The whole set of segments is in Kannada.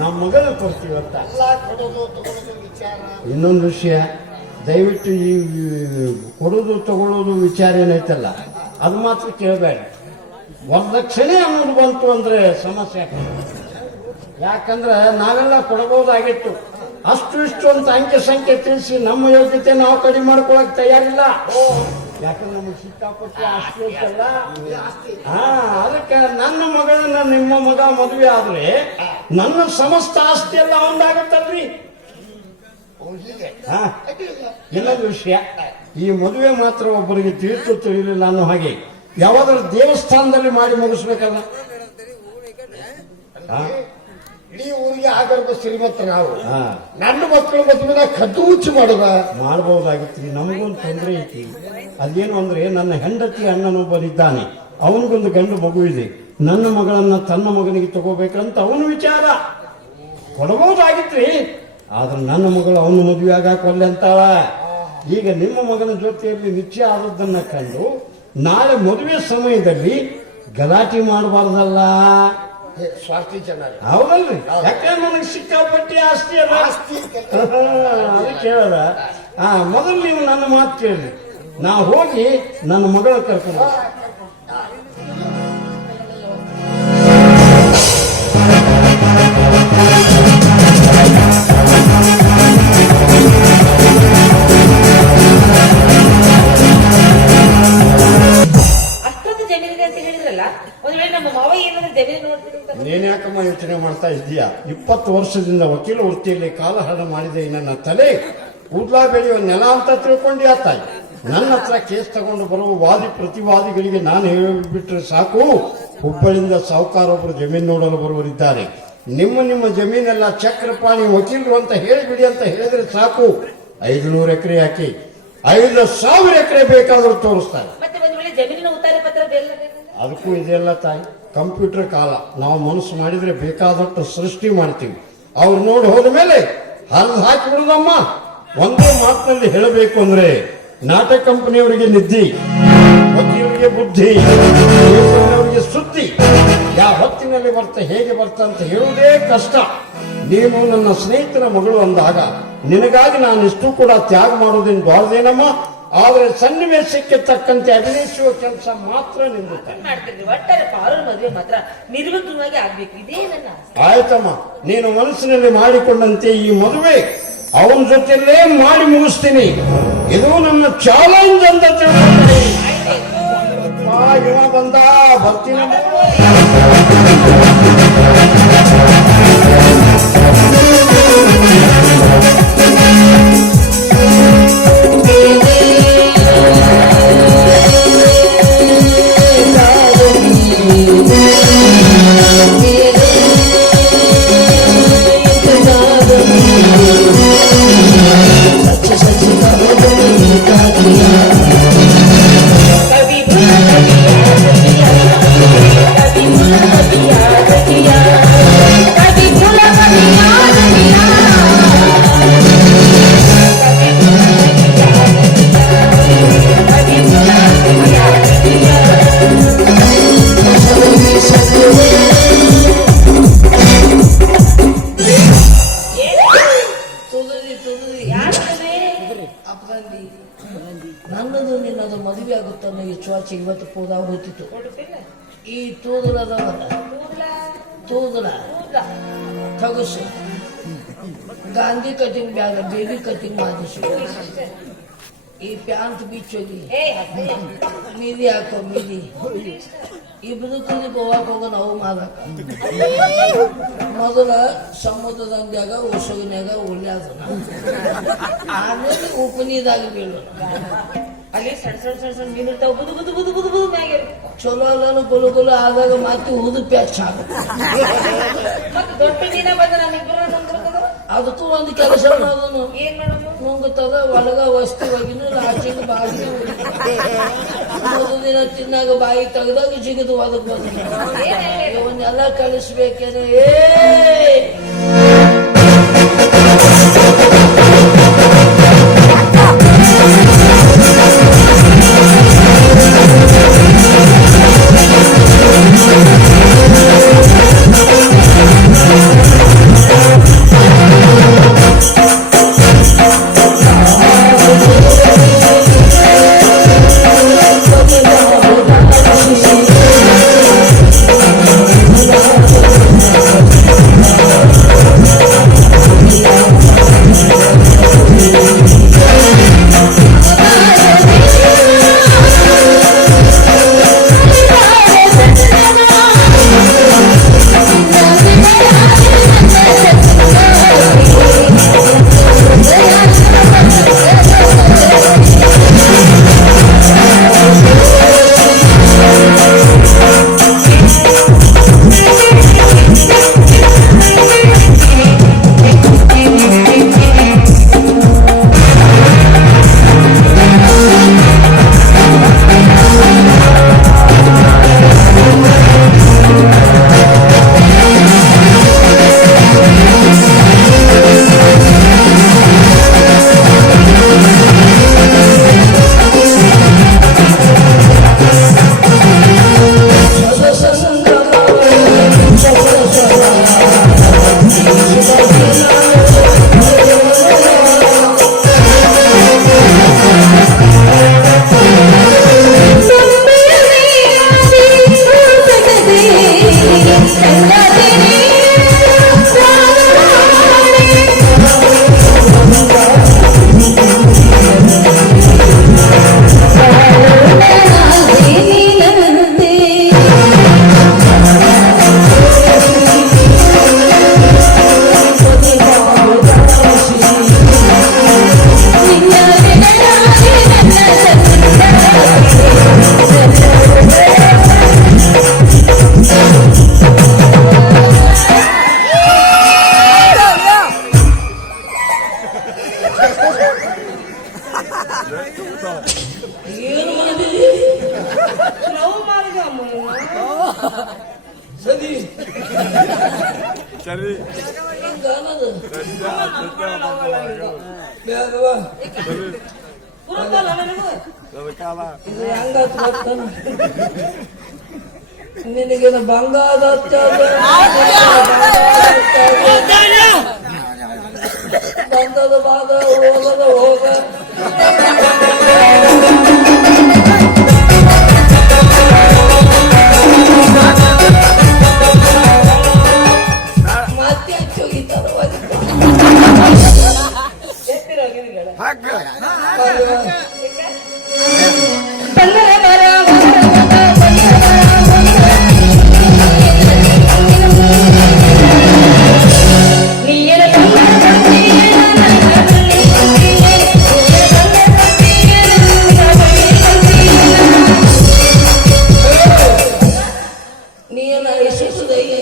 ನಮ್ಮ ಮಗಳು ಕೊಡ್ತೀವತ್ತ. ಎಲ್ಲ ಕೊಡೋದು ತಗೊಳ್ಳೋದು ವಿಚಾರ. ಇನ್ನೊಂದು ವಿಷಯ, ದಯವಿಟ್ಟು ಈ ಕೊಡೋದು ತಗೊಳ್ಳೋದು ವಿಚಾರ ಏನೈತಲ್ಲ ಅದು ಮಾತ್ರ ಕೇಳಬೇಡ. ವರದಕ್ಷಿಣೆ ಅನ್ನೋದು ಬಂತು ಅಂದ್ರೆ ಸಮಸ್ಯೆ ಆಗ್ತದೆ. ಯಾಕಂದ್ರೆ ನಾವೆಲ್ಲ ಕೊಡಬಹುದಾಗಿತ್ತು. ಅಷ್ಟು ಇಷ್ಟು ಅಂತ ಅಂಕೆ ಸಂಖ್ಯೆ ತಿಳಿಸಿ ನಮ್ಮ ಯೋಗ್ಯತೆ ನಾವು ಕಡಿಮೆ ಮಾಡ್ಕೊಳಕ್ ತಯಾರಿಲ್ಲ. ಯಾಕಂದ್ರೆ ನಮಗೆ ಸಿಕ್ಕಾಪಟ್ಟೆ ಆಸ್ತಿ ಐತಲ್ಲ. ಅದಕ್ಕೆ ನನ್ನ ಮಗಳನ್ನ ನಿಮ್ಮ ಮಗ ಮದುವೆ ಆದ್ರೆ ನನ್ನ ಸಮಸ್ತ ಆಸ್ತಿ ಎಲ್ಲ ಒಂದಾಗತ್ತಲ್ರಿ. ಇನ್ನೊಂದು ವಿಷಯ, ಈ ಮದುವೆ ಮಾತ್ರ ಒಬ್ಬರಿಗೆ ತಿಳಿಲಿಲ್ಲ ಅನ್ನೋ ಹಾಗೆ ಯಾವಾದ್ರೂ ದೇವಸ್ಥಾನದಲ್ಲಿ ಮಾಡಿ ಮುಗಿಸ್ಬೇಕಲ್ಲ. ಇಡೀ ಊರಿಗೆ ಆಗರ್ಭ ಶ್ರೀಮಂತ ನಾವು. ನನ್ನ ಮಕ್ಕಳು ಮದುವೆ ಕದ್ದು ಮುಚ್ಚಿ ಮಾಡುವ ಮಾಡಬಹುದಾಗಿತ್ತು. ನಮಗೊಂದು ತೊಂದರೆ ಐತಿ. ಅದೇನು ಅಂದ್ರೆ ನನ್ನ ಹೆಂಡತಿ ಅಣ್ಣನೊಬ್ಬನಿದ್ದಾನೆ, ಅವನಿಗೊಂದು ಗಂಡು ಮಗು ಇದೆ. ನನ್ನ ಮಗಳನ್ನ ತನ್ನ ಮಗನಿಗೆ ತಗೋಬೇಕಂತ ಅವನ ವಿಚಾರ. ಕೊಡಬಹುದಾಗಿತ್ರಿ, ಆದ್ರೆ ನನ್ನ ಮಗಳು ಅವನು ಮದುವೆ ಆಗಾಕೊಲ್ಲೆ ಅಂತಾಳ. ಈಗ ನಿಮ್ಮ ಮಗನ ಜೊತೆಯಲ್ಲಿ ನಿಶ್ಚಯ ಆದದ್ದನ್ನ ಕಂಡು ನಾಳೆ ಮದುವೆ ಸಮಯದಲ್ಲಿ ಗಲಾಟೆ ಮಾಡಬಾರ್ದಲ್ಲ. ಸ್ವಾರ್ಥಿ ಚೆನ್ನಾಗಿ ಹೌದಲ್ರಿ? ಯಾಕಂದ್ರೆ ನನಗೆ ಸಿಕ್ಕಾಪಟ್ಟಿ ಆಸ್ತಿ ಅಲ್ಲ. ಅದು ಕೇಳದ. ಮೊದಲು ನೀವು ನನ್ನ ಮಾತು ಕೇಳಿ, ನಾ ಹೋಗಿ ನನ್ನ ಮಗಳ ಕರ್ಕೊಂಡು ನೀನ್ ಯಾಕಮ್ಮ ಯೋಚನೆ ಮಾಡ್ತಾ ಇದ್ದೀಯಾ? 20 ವರ್ಷದಿಂದ ವಕೀಲ ವೃತ್ತಿಯಲ್ಲಿ ಕಾಲ ಹರಣ ಮಾಡಿದೆ. ನನ್ನ ತಲೆ ಕೂದಲಾ ಬೆಳೆಯುವ ನೆಲ ಅಂತ ತಿಳ್ಕೊಂಡಿ ತಾಯಿ. ನನ್ನ ಹತ್ರ ಕೇಸ್ ತಗೊಂಡು ಬರುವ ವಾದಿ ಪ್ರತಿವಾದಿಗಳಿಗೆ ನಾನು ಹೇಳಿಬಿಟ್ರೆ ಸಾಕು, ಹುಬ್ಬಳ್ಳಿಯಿಂದ ಸಾಹುಕಾರೊಬ್ಬರು ಜಮೀನು ನೋಡಲು ಬರುವರಿದ್ದಾರೆ. ನಿಮ್ಮ ಜಮೀನೆಲ್ಲ ಚಕ್ರಪಾಣಿ ವಕೀಲರು ಅಂತ ಹೇಳಿಬಿಡಿ ಅಂತ ಹೇಳಿದ್ರೆ ಸಾಕು, 500 ಎಕರೆ ಹಾಕಿ 5,000 ಎಕರೆ ಬೇಕಾದ್ರೂ ತೋರಿಸ್ತಾರೆ. ಅದಕ್ಕೂ ಇದೆಲ್ಲ ತಾಯಿ, ಕಂಪ್ಯೂಟರ್ ಕಾಲ. ನಾವು ಮನಸ್ಸು ಮಾಡಿದ್ರೆ ಬೇಕಾದಷ್ಟು ಸೃಷ್ಟಿ ಮಾಡ್ತೀವಿ. ಅವ್ರು ನೋಡಿ ಹೋದ ಮೇಲೆ ಹರಿದು ಹಾಕಿಬಿಡುದಮ್ಮ. ಒಂದೇ ಮಾತಿನಲ್ಲಿ ಹೇಳಬೇಕು ಅಂದ್ರೆ, ನಾಟಕ ಕಂಪನಿಯವರಿಗೆ ನಿದ್ದಿ, ವಕೀಲರಿಗೆ ಬುದ್ಧಿ, ಅವರಿಗೆ ಸುದ್ದಿ ಯಾವ ಹೊತ್ತಿನಲ್ಲಿ ಹೇಗೆ ಬರ್ತ ಅಂತ ಹೇಳುವುದೇ ಕಷ್ಟ. ನೀನು ನನ್ನ ಸ್ನೇಹಿತನ ಮಗಳು ಅಂದಾಗ ನಿನಗಾಗಿ ನಾನು ಇಷ್ಟು ಕೂಡ ತ್ಯಾಗ ಮಾಡೋದೇನು ಬಾರದೇನಮ್ಮ. ಆದ್ರೆ ಸನ್ನಿವೇಶಕ್ಕೆ ತಕ್ಕಂತೆ ಅಭಿನಯಿಸುವ ಕೆಲಸ ಮಾತ್ರ ನಿಂದುತ್ತಾರೆ. ಆಯ್ತಮ್ಮ, ನೀನು ಮನಸ್ಸಿನಲ್ಲಿ ಮಾಡಿಕೊಂಡಂತೆ ಈ ಮದುವೆ ಅವನ ಜೊತೆಯಲ್ಲೇ ಮಾಡಿ ಮುಗಿಸ್ತೀನಿ. ಇದು ನನ್ನ ಚಾಲೆಂಜ್ ಅಂತ ತಿಳ್ಕೊಂಡ್ರಿ. ಇವ ಬಂದ, ಬರ್ತೀನಿ. ನನ್ನದು ನಿನ್ನದು ಮದುವೆ ಆಗುತ್ತೆ ಅನ್ನೋ ವಿಶ್ವಾಸ ಇವತ್ತು ಪೂರ ಹೋಗ್ತಿತ್ತು. ಈ ತೂದಲದ ತೂದಲ ತಗಸು, ಗಾಂಧಿ ಕಟಿಂಗ್ ಬ್ಯಾಗ ಬೇಬಿ ಕಟಿಂಗ್ ಮಾಡಿಸು, ಈ ಪ್ಯಾಂಟ್ ಬಿಚ್ಚೋಗಿ ಮಿದಿ ಹಾಕೋ ಮಿದಿ, ಇಬ್ರು ಕೂಡಿ ಗೋವಾಕ್ ಹೋಗೋ ನಾವು ಮಾಡಕ. ಮೊದಲ ಸಮುದ್ರದ ಅಂದ್ಯಾಗ ಒಸಗಿನ್ಯಾಗ ಉಳ್ಳ್ಯಾದ, ಆಮೇಲೆ ಉಪನೀದಾಗ ಬೀಳೋಣ. ಅಲ್ಲಿ ಸಣ್ಣ ಮೀನು ಇರ್ತಾವ, ಬುದು ಬುದು ಬುದು ಬುದು ಬುದು ಮ್ಯಾಗ ಚಲೋ ಅಲ್ಲೂ ಗುಲು ಆದಾಗ ಮತ್ತೆ ಉದು ಪ್ಯಾಚ್ ಹಾಕ. ದೊಡ್ಡ ಮೀನ ಬಂದ ನಮ್ಮಿಬ್ಬರ ಅದಕ್ಕೂ ಒಂದು ಕೆಲಸ ಮಾಡೋದು, ಏನ್ ಮಾಡೋದು ನುಂಗುತ್ತದ ಒಳಗ ವಸ್ತಿ ಹೋಗಿನ ಆಚೆಗೆ ಬಾಗಿ ಒಂದು ದಿನ ತಿನ್ನಾಗ ಬಾಯಿ ತೆಗೆದಾಗ ಜಿಗಿದು ಒದಕ್ ಬಂದ ಇವನ್ನೆಲ್ಲ ಕಳಿಸ್ಬೇಕೇನೆ. ಹಿಂಗ ಅನ್ನೋದು ಬೇಡವಾ? ಇದು ಹೆಂಗಾತ್ ಗೊತ್ತೇನು? ನಿನಗೇನ ಬಂಗಾದ ಬಂದದ ಬಾದ ಹೋಗದ ಹೋಗ ಮತ್ತೆ ಚೊಗಿತಾರ ನೀನ ಯಶಸ್ಸುದಯ್ಯ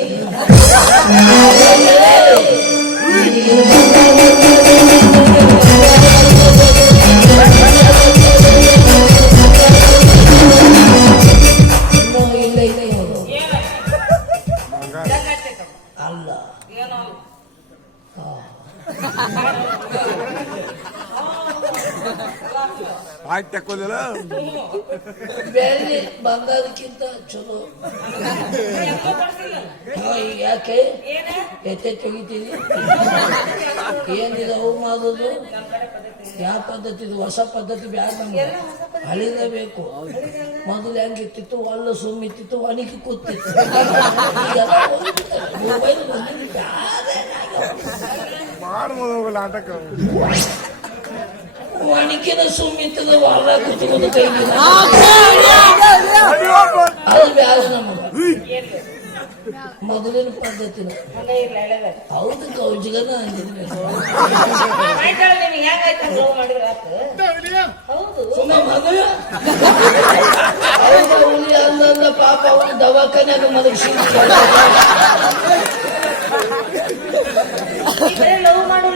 ಇಲ್ಲ ಇಲ್ಲ ಇವ್ನು. ಅಲ್ಲ ಆಯ್ತು ತಕ್ಕೋದಿಲ್ಲ ಬೇರೆ ಬಂಗಾರಕ್ಕಿಂತ ಚಲೋ. ಈಗ ಯಾಕೆ ಎತ್ತೆ ತೆಗಿತೀನಿ? ಏನಿದೆ ಅವು ಮಾಡೋದು? ಯಾವ ಪದ್ಧತಿ ಇದು? ಹೊಸ ಪದ್ಧತಿ ಬ್ಯಾಡ ನಮ್ಗೆ, ಹಳಿದ ಬೇಕು. ಮೊದಲು ಹೆಂಗಿತ್ತಿತ್ತು? ಒಳ್ಳೆ ಸುಮ್ಮಿತ್ತಿತ್ತು, ಒಣಗಿ ಕೂತಿತ್ತು. ಮೊಬೈಲ್ ಮಾಡ್ಬೋದು ಆಟಕ್ಕೆ ಒಣಗಿನ ಸುಮ್ಮಿತ್ತದ ಹೊಲ ಕೂತ್ಕೊಂಡು ಕೈ ಅದು ಬ್ಯಾಡ ನಮಗೆ. ಮೊದಲಿನ ಪದ್ಧತಿನ ಹೌದು ಕೌಜಿಗನ ಅಂದಿರ್ಬೇಕು. ಸುಮ್ಮನೆ ಮದುವೆ ಹೌದು ಹುಲಿ ಅಂದ ಪಾಪ ಅವನು ದವಾಖಾನ್ಯಾಗ ಮಲಗಿಸಿ ಲವ್ ಮಾಡು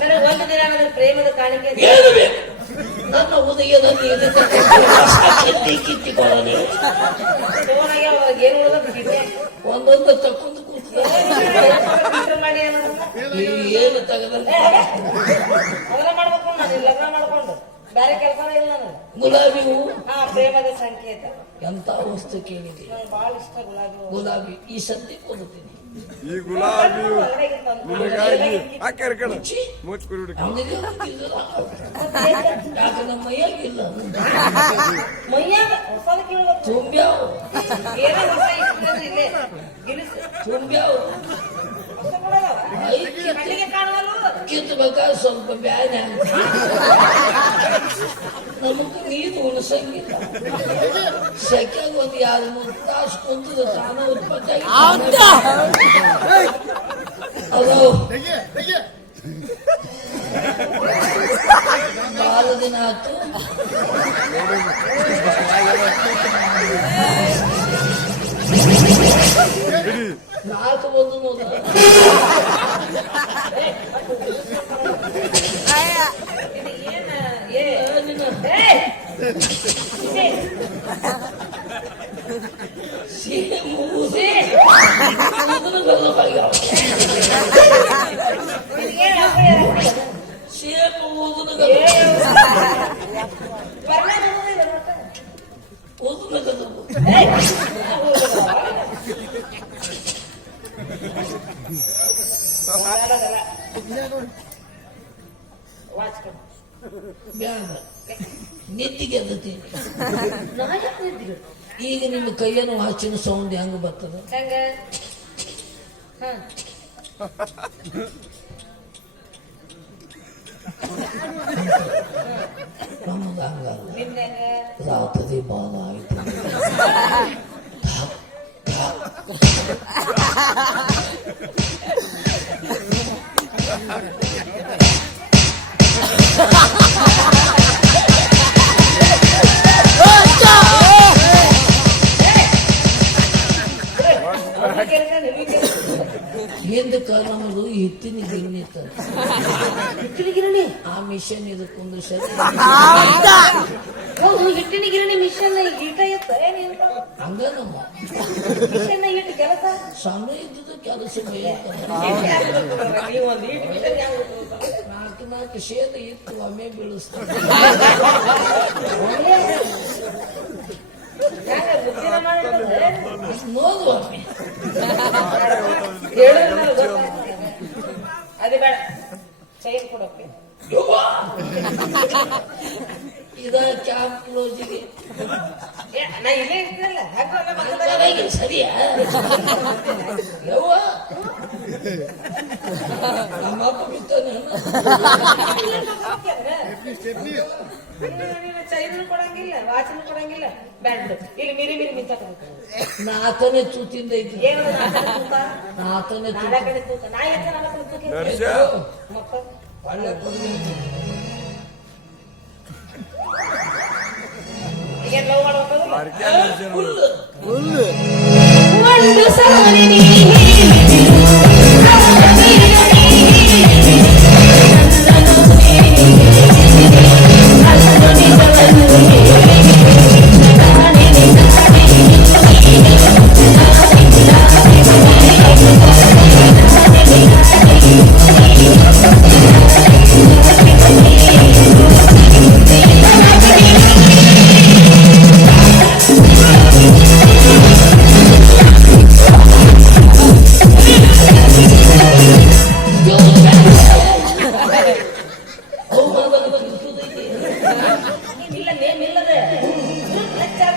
ನನಗೆ ಒಂದು ದಿನ ಪ್ರೇಮದ ಕಾಣಿಕೆ ಏನು ಬೇಕು? ನನ್ನ ಹುಡುಗಿಯದಲ್ಲಿ ಕಿತ್ತಿಕೊಳ್ಳಲಿ ಏನು ಉಳಿದ ಒಂದೊಂದು ತಕ್ಕೊಂಡು ಮಾಡಿ ಏನು ತೆಗೆದಲ್ಲಿ ಅದನ್ನ ಮಾಡ್ಬೇಕು. ನಾನು ಲಗ್ನ ಮಾಡ್ಕೊಂಡು ಬೇರೆ ಕೆಲಸನೇ ಇಲ್ಲ ನನಗೆ. ಗುಲಾಬಿ ಹೂವು ಪ್ರೇಮದ ಸಂಕೇತ. ಎಂತ ವಸ್ತು ಕೇಳಿದೆ? ನಂಗೆ ಬಹಳ ಇಷ್ಟ ಗುಲಾಬಿ ಹೂವು. ಗುಲಾಬಿ ಈ ಸಂತಿ ಕೊಡುತ್ತೀನಿ. ಈ ಗುಲಾಬಿ ಹಾಕ್ಯಾರ ಕಡೆ ಮೂತ್ ಕುರುಡಿ ಅಂಗಡಿ ಯಾಕೆ ನಮ್ಮ ಮೈಯಾಗಿಲ್ಲ ಮೈಯಾಗ ಹೊಸದ ಕೇಳ್ಬೇಕು. ತುಂಬ್ಯಾವ ಏನೋ ಹೊಸ ಇರ್ತದೆ ಇಲ್ಲೇ ಗಿಲಿಸು ತುಂಬ್ಯಾವ ಹೊಸ ಕೊಡೋದವ. ಕಣ್ಣಿಗೆ ಕಾಣುವಲ್ವ? ಕಿತ್ತಬೇಕಾದ್ರೆ ಸ್ವಲ್ಪ ಬ್ಯಾನೆ ನಮಗ್ ನೀರು ಉಣಸಂಗಿಲ್ಲ. ಸೆಕೆಗೆ ಒಂದು 2-3 ತಾಸು ಕುಂತದ ತಾನ ಉತ್ಪತ್ತಿ ಅದು ಬಾಳ ದಿನ ಆಯ್ತು. ನಾಲ್ಕು ಬಂದು ನೋಡ ಸೇಮ್ ಓದುನ ಬ್ಯಾಡ ನಿದ್ದಿಗೆ ಎದ್ದುತ್ತೀನಿ. ಈಗ ನಿನ್ನ ಕೈಯನ್ನು ವಾಚಿನ ಸೌಂಡ್ ಹೆಂಗ ಬರ್ತದ? ನಮ್ಮದು ಹಂಗಲ್ಲ. ರಾತ್ರಿ ಬಾಲ ಆಯ್ತು ಹಿಂದಕ್ಕ ನಮ್ಮದು ಹಿತ್ತಿನ ಗಿರಣಿ ಇರ್ತದೆ. ಹಿಟ್ಟಿನ ಗಿರಣಿ? ಆ ಮಿಷನ್ ಇದು ಕುಂದ್ರಿಸ ಹೌದು, ಹಿಟ್ಟಿನ ಗಿರಣಿ ಮಿಷನ್ ಹೀಟ ಇತ್ತ ಏನ್ ಹಂಗ ನಮ್ಮ ಮಿಷನ್ ಇಟ್ಟು ಕೆಲಸ ಸಣ್ಣ ಇದ್ದುದು ಕೆಲಸ ನೀವು ಒಂದು ಇಟ್ಟು ಮಿಷನ್ ಯಾವ ನಾಲ್ಕು ಶೇದ ಇತ್ತು ಒಮ್ಮೆ ಬೀಳಿಸ್ತಾರೆ ಬುದ್ಧಿನ ಮಾಡಿದ್ರೆ ನೋಡು ಒಮ್ಮೆ ಅದೇ ಬೇಡ ಚೈನ್ ಕೊಡೋಕೆ ಇದ ಕ್ಯಾಪ್ ಕ್ಲೋಸಿಗೆ ನಾ ಇಲ್ಲೇ ಇರ್ತೀನಲ್ಲ ಸರಿಯಾ ಯವ್ವ ನಮ್ಮಪ್ಪ ಬಿತ್ತಾನೆ ಚೈನ್ ಕೊಡಂಗಿಲ್ಲ ವಾಚನ್ ಕೊಡಂಗಿಲ್ಲ ಬ್ಯಾಂಡ್ ಇಲ್ಲಿ ಮಿರಿ ಮಿರಿ ಮಿಂಚಕ ನಾತನೇ ತೂತಿಂದ ಐತಿ ಏನು ನಾತನೇ ನಾಡ ಕಡೆ ತೂಕ ನಾ ಎತ್ತ ನಾಡ ಕಡೆ ತೂಕ ನರ್ಸ ಮಕ್ಕ ಒಳ್ಳೆ ಕೊಡುಗೆ ಈಗ ಲವ್ ಮಾಡ್ಬೇಕು ಬಾರ್ಕೆ ನರ್ಸ ಒಂದು ಸಾರಿ ಇಲ್ಲ ನೇಮ್ ಇಲ್ಲದೆ ಚಾಲ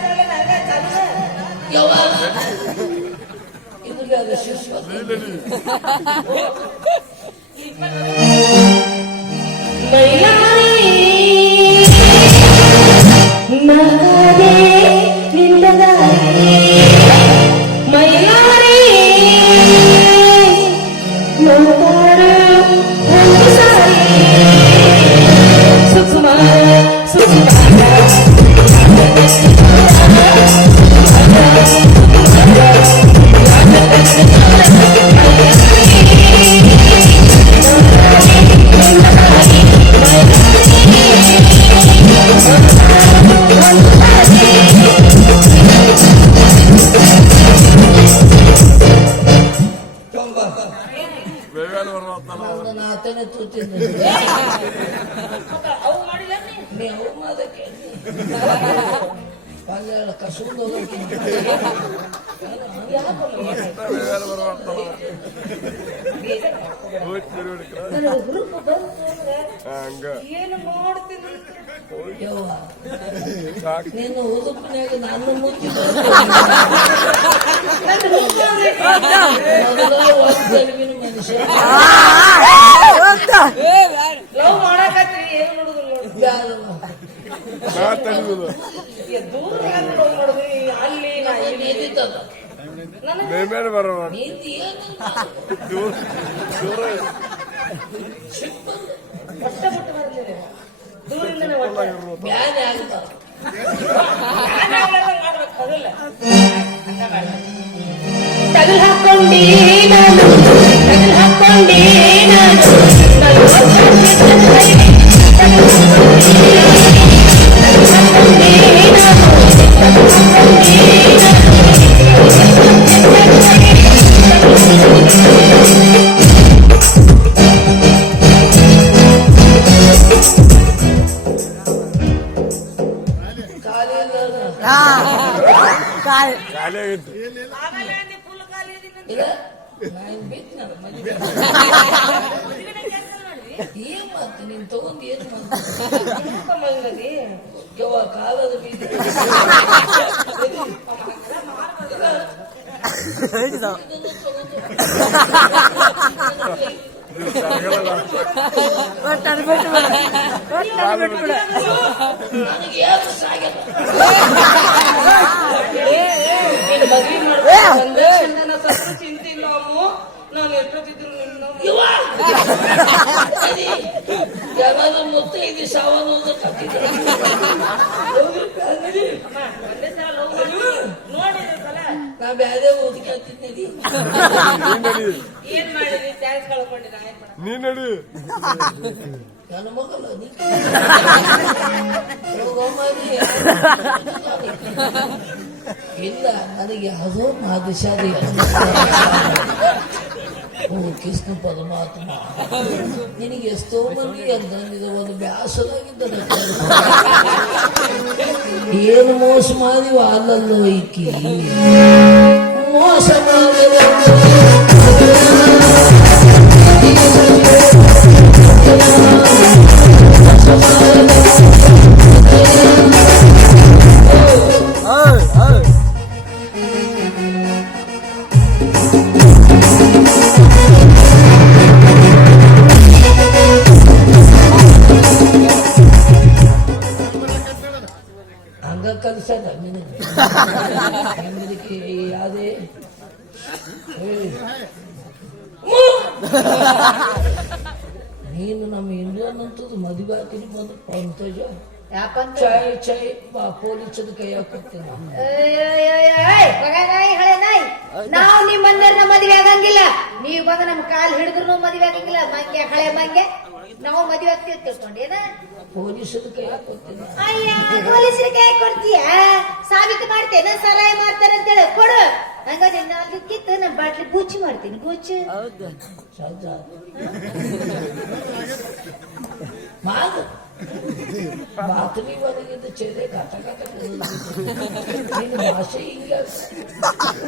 ಯಾವಾಗ ಇದ್ರಲ್ಲಿ ಅದು ಶಿಶು ನಾತನೇ ತೂತಿಂದ ಅವು ಮಾಡಿಲ್ಲ ನೀ ಅವು ಮಾದಕ್ಕೆ ಪಲ್ಯ ಕಸುಂದು ಹೋಗಕ್ಕೆ ನನಗೆ ಹುರುಪು ಬಂತು ಅಂದ್ರೆ ಹಂಗ ಏನು ಮಾಡ್ತೀನಿ ಯವ್ವ ಸಾಕ್ ನೀನು ಉದುಪಿನಾಗ ನಾನು ಮುಚ್ಚಿದ ಮನುಷ್ಯ ಲವ್ ಮಾಡಕತ್ರಿ ಏನು ನೋಡುದಿಲ್ಲ ನೋಡು ಬ್ಯಾಡವ್ವ. ನಾ ತಡೆಯುವುದು ದೂರ ನೋಡುದು ಅಲ್ಲಿ ನಾ ಅದು ಇಲ್ಲಿ ನೀದಿದ್ದದ. ನನಗೆ ಮೇಮೇಲೆ ಬರೋಣ ನೀತಿ ಏನು ದೂರ ದೂರ ಒಟ್ಟ ಬಿಟ್ಟು ಬರ್ಲಿಲ್ಲ ದೂರಿಂದನೇ ಒಟ್ಟ ಬ್ಯಾನೆ ಆಗ್ತಾವ ಮಾಡ್ಬೇಕು ಅದಲ್ಲ ತಗಲ್ ಹಾಕೊಂಡಿ ನಾನು ತಗಲ್ ಹಾಕೊಂಡಿ ನಾನು ಖಾಲಿ ಖಾಲಿ ಆಗಿತ್ತು ಆಮೇಲೆ ನೀ ಫುಲ್ ಖಾಲಿ ಇದೀನಿ ಇಲ್ಲ ನಾನು ಬಿತ್ತನ ಮದುವೆ ಏನ್ ಮಾಡ್ತೀನಿ ನೀನ್ ತಗೊಂಡು ಏನ್ ಮಾಡ್ತೀನಿ ಮಗನದಿ ಯವ್ವ ಕಾಲದ ಬೀದಿ ನನಗೆ ಏನು ಸಾಗ್ಯದ ಮದ್ವಿ ಮಾಡ್ಬೇಕು ಸಂದರ್ಶನ ಸತ್ರು ಚಿಂತೆ ಇಲ್ಲ ಅಮ್ಮು ನಾನು ಎಷ್ಟೊತ್ತಿದ್ರು ನಿನ್ನ ಇವ ಯಾವಾಗ ಮುತ್ತೈದು ಸಾವನ್ನೋದು ಕಟ್ಟಿದ್ರು ಒಂದೇ ಸಲ ಲವ್ ನೋಡಿದ್ರೆ ಸಲ ನಾ ಬ್ಯಾರೆ ಓದ್ಕೊಳ್ತಿದ್ದೀನಿ ಏನ್ ಮಾಡಿದ್ರಿ ಚಾನ್ಸ್ ಕಳ್ಕೊಂಡಿರ ಆಯ್ತು ನೀ ನಡಿ ನನ್ನ ಮಗಲ್ಲ ನೀ ಇಲ್ಲ ನನಗೆ ಯಾವುದೋ ಮಾದಿಶಾದಿ ಕೃಷ್ಣ ಪರಮಾತ್ಮ ನಿನಗೆ ಎಷ್ಟೋ ಮಂದಿ ಅಂತಂದಿದ ಒಂದು ಬ್ಯಾಸರಾಗಿದ್ದ ಏನು ಮೋಸ ಮಾಡಿವ ಅಲ್ಲಲ್ಲೋ ಈಕಿ ಮೋಸ ಮಾಡಿದ ಹಂಗ ಕಲ್ಸದ ನಿನಗೆ ಯಾವ್ದೇ ನೀನು ನಮ್ಮ ಇಂಡಿಯನ್ ಅಂತದ್ದು ಮದುವೆ ಹಾಕಿನಿ ಬಂದು ಪಂಕಜ ಯಾಕಂತ ಚಾಯ್ ಚಾಯ್ ಬಾ ಪೊಲೀಸದ ಕೈ ಹಾಕತ್ತೀನಿ ನಾವು ನಿಮ್ ಮಂದಿರ ಮದ್ವೆ ಆಗಂಗಿಲ್ಲ ನೀವ್ ಬಂದ ನಮ್ ಕಾಲ್ ಹಿಡಿದ್ರು ಮದ್ವೆ ಆಗಂಗಿಲ್ಲ ಮಂಗೆ ಹಳೆ ಮಂಗೆ ನಾವು ಮದ್ವೆ ಆಗ್ತೀವಿ ತಿಳ್ಕೊಂಡೇನ ಪೊಲೀಸದ ಕೈ ಹಾಕತ್ತೀನಿ ಅಯ್ಯ ಪೊಲೀಸರ ಕೈ ಕೊಡ್ತೀಯ ಸಾಬೀತು ಮಾಡ್ತೇನ ಸರಾಯ ಮಾಡ್ತಾರ ಅಂತೇಳಿ ಕೊಡು ಹಂಗಾದ್ರೆ ನಾಲ್ಕು ಕಿತ್ತು ನಮ್ ಬಾಟ್ಲಿ ಗುಚ್ಚಿ ಮಾಡ್ತೀನಿ ಗುಚ್ಚು ಸಜ್ಜ ಮಾಡು ಬಾತನಿ ಬರಗಿದ್ದ ಚೇರೆ ಕಾಟ ಕಾಟ ನಿನ್ನ ಭಾಷೆ ಹಿಂಗ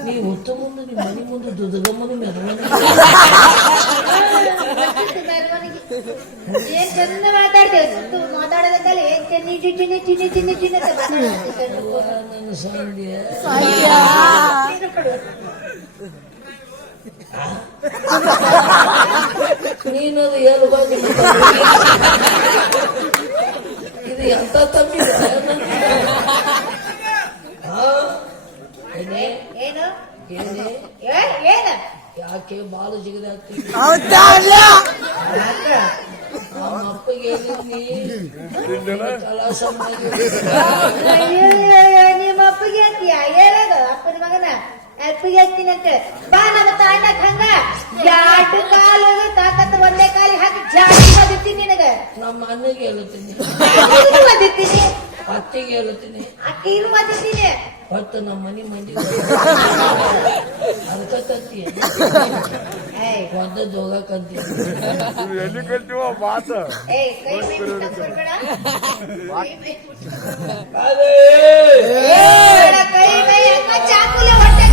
ನೀ ಹೊತ್ತು ಮುಂದೆ ನಿಮ್ಮ ಮನೆ ಮುಂದೆ ದುರ್ಗಮ್ಮನ ಮೆರವಣಿಗೆ ಏನ್ ಚಂದ ಮಾತಾಡ್ತೇವೆ ಮಾತಾಡೋದಕ್ಕಲ್ಲ ಏನ್ ಚೆನ್ನಿ ಚಿನ್ನಿ ಚಿನ್ನಿ ಚಿನ್ನಿ ಚಿನ್ನ ನನ್ನ ಸಂಧ್ಯ ನೀನದು ಏನು ಬಂದು ಇದು ಎಂತ ತಪ್ಪಿ ಏನೇ ಏನು ಏನೇ ಏನ ಯಾಕೆ ಬಾಳು ಜಿಗದ ಆಗ್ತೀವಿ ಅಕ್ಕ ನಮ್ಮ ಅಪ್ಪಗೆ ಕಲಾಸ ಅಯ್ಯೋ ನಿಮ್ಮ ಅಪ್ಪಗೆ ಅಂತೀಯ ಹೇಳೋದ ಅಪ್ಪನ ಮಗನ ಅಪ್ಪಿಗೆ ಹಚ್ತೀನಿ ಅಂತ ಬಾ ನಮ್ಮ ತಾಯಿನಾಗ ಹಂಗ ಜಾಟು ಕಾಲು ತಾಕತ್ ಒಂದೇ ಕಾಲಿಗೆ ಹಾಕಿ ಜಾಟಿ ಒದಿತೀನಿ ನಿನಗ ನಮ್ಮ ಅಣ್ಣಗೆ ಹೇಳುತ್ತೀನಿ ಒದಿತೀನಿ ಅತ್ತಿಗೆ ಹೇಳುತ್ತೀನಿ ಅಕ್ಕಿನೂ ಒದಿತೀನಿ ಹೊತ್ತು ನಮ್ಮ ಮನೆ ಮಂದಿ ಅದಕ್ಕ ತತ್ತಿ ಒಂದದ್ದು ಹೋಗಕ್ಕಂತೀನಿ ಎಲ್ಲಿ ಕಲ್ತೀವ ಮಾತ ಏಯ್ ಕೈ ಮೈ ಮುಟ್ಟಾಕ್ಬೇಡ. ಕೈ ಮೈ ಹಂಗ ಚಾಕುಲೆ ಹೊಟ್ಟೆ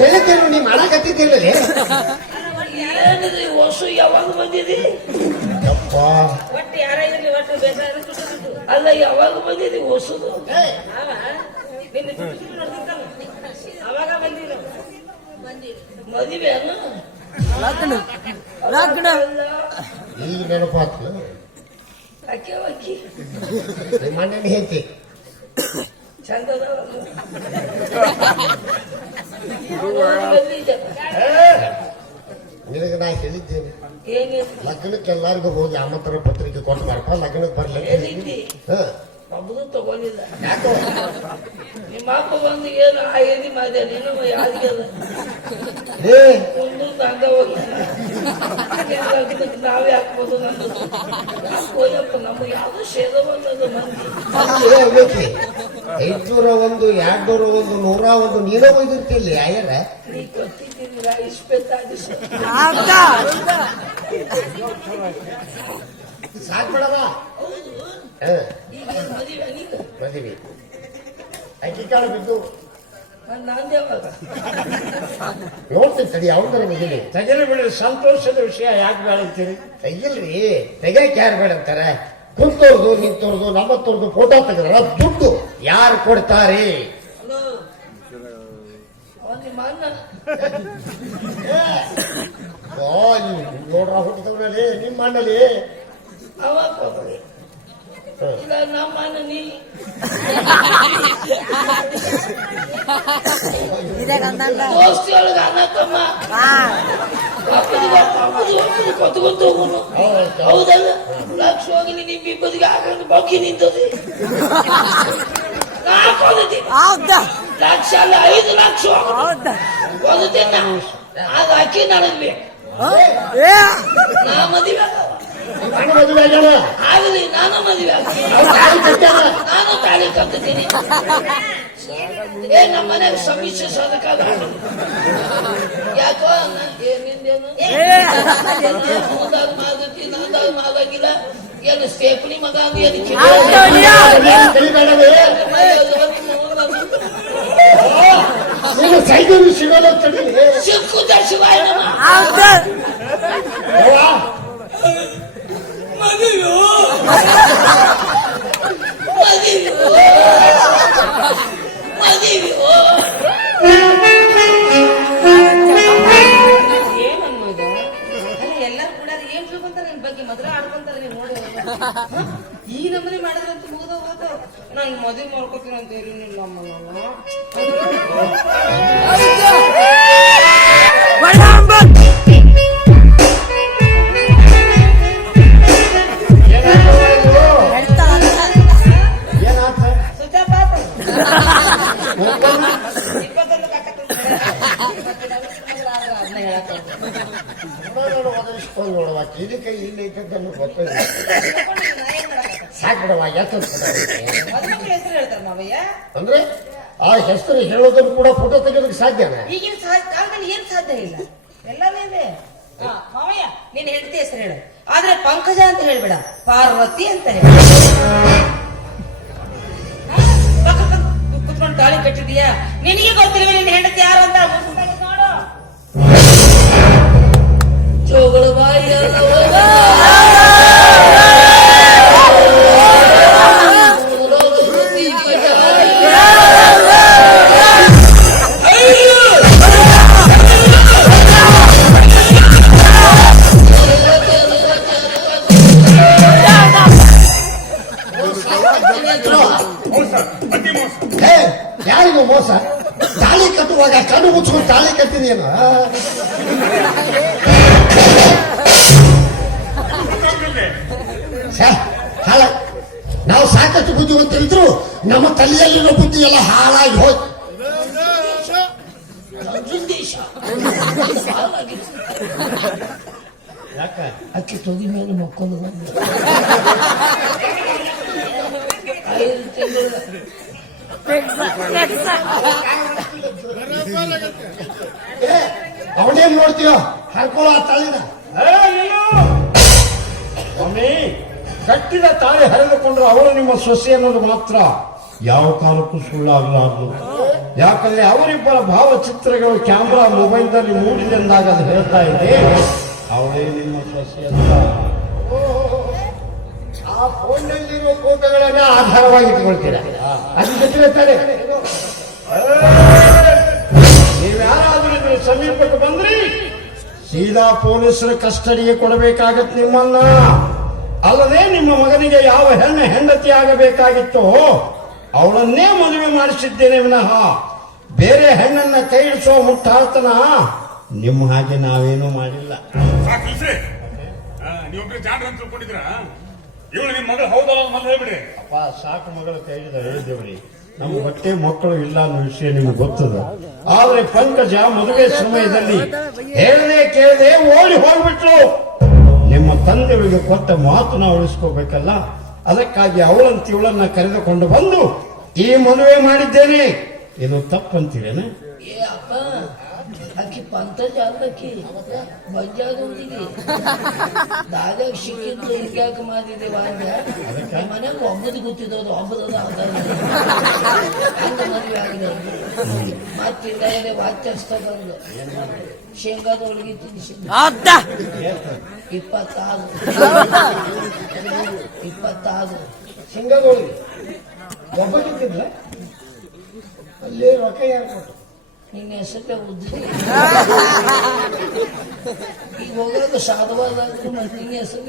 ಹೇಳಿದ್ದೇನು ನೀ ಮಾಡಕತ್ತಿದ್ದಿಲ್ಲ ಏನಿದೆ ಹೊಸು ಯಾವಾಗ ಬಂದಿದೆ ಒಟ್ಟು ಯಾರ ಇರ್ಲಿ ಒಟ್ಟು ಬೇಸಾಯ ಅಲ್ಲ ಯಾವಾಗ ಬಂದಿದೆ ಹೊಸದು ನಿನ್ನೆ ಚುಟ್ಟು ನೋಡ್ತಿದ್ದಲ್ಲ ಅವಾಗ ಬಂದಿಲ್ಲ ಮದುವೆ ಅಲ್ಲ ಈಗ ನೆನಪಾತು ಅಕ್ಕಿ ಅಕ್ಕಿ ನಿಮ್ಮ ಅಣ್ಣನ ಹೆಂಡತಿ ಚಂದ ನಿನಗೆ ನಾ ಹೇಳಿದ್ದೇನೆ ಏನಿಲ್ಲ ಲಗ್ನಕ್ಕೆ ಎಲ್ಲಾರ್ಗು ಹೋಗಿ ಆಮಂತ್ರಣ ಪತ್ರಿಕೆ ಕೊಟ್ಟು ಬಾರಪ್ಪ ಲಗ್ನಕ್ಕೆ ಬರ್ಲಿಕ್ಕೆ ಹೇಳಿದ್ದಿ ಒಬ್ಬರು ತಗೊಂಡಿಲ್ಲ ನಿಮ್ಮ ಅಪ್ಪ ಬಂದು ಏನು ಆ ಎದಿ ಮಾದ್ಯ ನೀನು ಯಾರಿಗೆ ಮುಂದೆ ಹಂಗ ಹೋಗಿ ನಾವೇ ಹಾಕ್ಬೋದು ನಮ್ಮದು ಹೋಯಪ್ಪ ನಮ್ಗೆ ಯಾವ್ದು ಸೇದ ಬಂದದು ಮಂದಿ 501 201 101 ನೀನೇ ಒಯ್ದಿರ್ತಿಲ್ಲ ಯಾರ ನೀ ಕೊಟ್ಟಿದ್ದೀನಿಲ್ಲ ಇಸ್ಪೆತ್ತಾಗಿ ಸಾಕ್ಬಿಡದ ಈಗ ಮದುವೆ ನೀನು ಮದುವೆ ಅಕ್ಕಿ ಕಾಳು ಬಿದ್ದು ನಂದು ಯಾವಾಗ ನೋಡ್ತೀನಿ ತಡಿ ಅವ್ರ ಮದುವೆ ತೆಗೆದು ಬಿಡಿ, ಸಂತೋಷದ ವಿಷಯ ಯಾಕೆ ಬೇಡ ಅಂತೀರಿ? ತೆಗಿಲ್ರಿ ತೆಗಿಯಕ್ ಯಾರು ಬೇಡ ಅಂತಾರ ಕುಂತೋರ್ದು ನಿಂತೋರ್ದು ನಮ್ಮತ್ತೋರ್ದು ಫೋಟೋ ತೆಗೆದ್ರ ದುಡ್ಡು ಯಾರು ಕೊಡ್ತಾರೆ ನಿಮ್ಮ ಅಣ್ಣ ನೋಡ್ರ ಹುಟ್ಟಿದವ್ರಲ್ಲಿ ನಿಮ್ಮ ಅಣ್ಣಲ್ಲಿ ಅವಾಗ ಹೋಗ್ರಿ ಇಲ್ಲ ನಮ್ಮ ಅಣ್ಣ ನೀ ದೋಸ್ತಿ ಒಳಗ ಅಣ್ಣ ತಮ್ಮ ಕೊತ್ಕೊಂತ ಹೋಗುನು ಹೌದಲ್ಲ ಲಕ್ಷ ಹೋಗಿ ನಿಮ್ ಇಬ್ಬರಿಗೆ ಹಾಕೊಂಡು ಬಗ್ಗಿ ನಿಂತದೆ ಲಕ್ಷ ಅಲ್ಲ 5 ಲಕ್ಷ ಓದುತ್ತೇನ ಆಗ ಅಕ್ಕಿ ನನಗ್ ಬೇಕು ನಾ ಮದುವೆ ಮದುವೆ ಆಗ್ಯಾನ ಆಗಲಿ ನಾನು ಮದುವೆ ನಾನು ತಾಳಿ ಕತ್ತೀನಿ ನಮ್ಮ ಮನೆಗೆ ಸಮೀಕ್ಷೆ ಸದಕಾಗ ಯಾಕೋ ಏನಿಂದೇನು ಮುಂದಾದ ಮಾದತಿ ನಂದಾದ ಮಾದಾಗಿಲ್ಲ ಏನು ಸ್ಟೇಪ್ನಿ ಮಗ ಸೈಕಲ್ ಸಿಗೋಲ್ಲ ಸಿಕ್ಕುತ್ತ ಶಿವಾಯ ಮದುವೆ ಏನನ್ನುವುದು ಎಲ್ಲರೂ ಕೂಡ ಏನ್ ತಿಳ್ಕೊಂತಾರೆ ನಿನ್ ಬಗ್ಗೆ ಮದುವೆ ಆಡ್ಕೊಂತಾರೆ ನೀವು ನೋಡಿ ಈ ನಮ್ಮನೆ ಮಾಡಿದ್ರಂತ ಮುಗಿದ ಹೋದ ನಾನು ಮದುವೆ ಮಾಡ್ಕೋತೀನಿ ಅಂತ ಏನಿಲ್ಲ ಅಮ್ಮ ನೋಡವ ಇದಕ್ಕೆ ಇಲ್ಲಿ ಗೊತ್ತಿಲ್ಲ ಸಾಕ್ಬಿಡವ ಯಾಕೆ ಹೆಸರು ಹೇಳ್ತಾರ ಮಾವಯ್ಯ ಅಂದ್ರೆ ಆ ಹೆಸರು ಹೇಳೋದನ್ನು ಕೂಡ ಫೋಟೋ ತೆಗೆಯೋದಕ್ಕೆ ಸಾಧ್ಯನಾ ಈಗಿನ ಕಾಲದಲ್ಲಿ ಏನ್ ಸಾಧ್ಯ ಇಲ್ಲ ಎಲ್ಲಾನೇ ಇದೆ ಮಾವಯ್ಯ ನೀನ್ ಹೆಂಡತಿ ಹೆಸರು ಹೇಳು ಆದ್ರೆ ಪಂಕಜ ಅಂತ ಹೇಳ್ಬೇಡ ಪಾರ್ವತಿ ಅಂತ ಹೇಳ ಕುತ್ಕೊಂಡು ತಾಳಿ ಕಟ್ಟಿದೀಯಾ ನಿನಗೆ ಗೊತ್ತಿಲ್ವ ನಿನ್ನ ಹೆಂಡತಿ ಯಾರು ಅಂತ ನೋಡು ಜೋಗಳ ಬಾಯಿ ಯಾರಿಗೂ ಮೋಸ ತಾಳಿ ಕಟ್ಟುವಾಗ ಕಣ್ಣು ಮುಚ್ಕೊಂಡು ತಾಳಿ ಕಟ್ಟಿದೇನು ಹಾಳ ನಾವು ಸಾಕಷ್ಟು ಬುದ್ಧಿವಂತರಿದ್ರು ನಮ್ಮ ತಲೆಯಲ್ಲಿರೋ ಬುದ್ಧಿ ಎಲ್ಲ ಹಾಳಾಗಿ ಹೋಯ್ತು ಯಾಕ ಅಕ್ಕಿ ತೊಗಿ ಮೇಲೆ ಮಕ್ಕೊಂಡು ಬಂದು 5 ತಿಂಗಳು ಅವನೇನ್ ನೋಡ್ತೀಯೋ ಹರ್ಕೊಳ್ಳೋ ಆ ತಾಳಿನ ಸ್ವಾಮಿ, ಕಟ್ಟಿದ ತಾಳಿ ಹರಿದುಕೊಂಡ್ರು ಅವರು ನಿಮ್ಮ ಸೊಸೆ ಅನ್ನೋದು ಮಾತ್ರ ಯಾವ ಕಾಲಕ್ಕೂ ಸುಳ್ಳಾಗಲಾರದು. ಯಾಕಂದ್ರೆ ಅವರಿಬ್ಬರ ಭಾವಚಿತ್ರಗಳು ಕ್ಯಾಮ್ರಾ ಮೊಬೈಲ್ದಲ್ಲಿ ಮೂಡಿದೆಂದಾಗ ಅದು ಹೇಳ್ತಾ ಇದೆ ಅವಳೇ ನಿಮ್ಮ ಸೊಸೆ ಅಂತ. ಆ ಫೋನ್ನಲ್ಲಿರೋ ಫೋಟೋಗಳನ್ನ ಆಧಾರವಾಗಿ ಇಟ್ಕೊಳ್ತೀರ ಅದು ಗೊತ್ತಿರುತ್ತಾರೆ. ನೀವ್ಯಾರಾದ್ರೂ ಇದ್ರ ಸಮೀಪಕ್ಕೆ ಬಂದ್ರಿ ಸೀದಾ ಪೊಲೀಸರ ಕಸ್ಟಡಿಗೆ ಕೊಡಬೇಕಾಗತ್ತೆ ನಿಮ್ಮನ್ನ. ಅಲ್ಲದೆ ನಿಮ್ಮ ಮಗನಿಗೆ ಯಾವ ಹೆಂಡತಿ ಆಗಬೇಕಾಗಿತ್ತೋ ಅವಳನ್ನೇ ಮದುವೆ ಮಾಡಿಸಿದ್ದೇನೆ ವಿನಃ ಬೇರೆ ಹೆಣ್ಣನ್ನ ಕೈ ಇಡಿಸೋ ಮುಟ್ಟಾಳ್ತನ ನಿಮ್ಮ ಹಾಗೆ ನಾವೇನೂ ಮಾಡಿಲ್ಲ. ಸಾಕಿಲ್ಸ್ರಿ ನೀವೊಬ್ರು ಜಾಡ್ರ ಅಂತ ತಿಳ್ಕೊಂಡಿದ್ರ ಇವಳು ನಿಮ್ ಮಗಳು ಹೌದಲ್ಲ ಮೊದಲು ಹೇಳ್ಬಿಡ್ರಿ. ಅಪ್ಪ ಸಾಕು ಮಗಳ ಕೈ ಹೇಳಿದ್ದೇವ್ರಿ, ನಮ್ಮ ಹೊಟ್ಟೆ ಮಕ್ಕಳು ಇಲ್ಲ ಅನ್ನೋ ವಿಷಯ ನಿಮ್ಗೆ ಗೊತ್ತದ. ಆದ್ರೆ ಪಂಕಜ ಮದುವೆ ಸಮಯದಲ್ಲಿ ಹೇಳದೆ ಕೇಳದೆ ಓಡಿ ಹೋಗ್ಬಿಟ್ಲು. ನಿಮ್ಮ ತಂದೆಯವರಿಗೆ ಕೊಟ್ಟ ಮಾತನ್ನ ಉಳಿಸ್ಕೋಬೇಕಲ್ಲ, ಅದಕ್ಕಾಗಿ ಅವಳಂತ ಇವಳನ್ನ ಕರೆದುಕೊಂಡು ಬಂದು ಈ ಮದುವೆ ಮಾಡಿದ್ದೇನೆ. ಇದು ತಪ್ಪಂತೀರೇನ? ಏ ಅಪ್ಪ, ಆಕಿ ಪಂತಜ ಅಲ್ಲಕ್ಕಿ ಬಂಜಾದ ಹುಡುಗಿ ದಾದಾಗ ಸಿಕ್ಕಿದ್ದು ಹಿಂಗ್ಯಾಕ ಮಾಡಿದೇವ ಅಂದ ಮನೆಗೆ ಒಬ್ಬದು ಗೊತ್ತಿದ್ದದು ಒಬ್ಬದ ಹಂಗ ಮದುವೆ ಆಗಿದೆ. ಮತ್ತಿದ್ದಾಗಲೇ ವಾಚ್ಯಸ್ತದಂದು ಶೇಂಗಾದ ಹೋಳಿಗೆ ತಿನ್ನಿಸಿದ್ದು 26 ಸಿಂಗದೊಳಗೆ ಒಬ್ಬ ತಿಂತಿದ್ಲ ಅಲ್ಲಿ ರೊಕ್ಕ ಯಾರು ಕೊಟ್ಟು ನಿನ್ನ ಹೆಸರೇ ಉದ್ದ ಈಗ ಹೋಗಾಗ ಸಾಧವಾದ ನಿನ್ನ ಹೆಸರು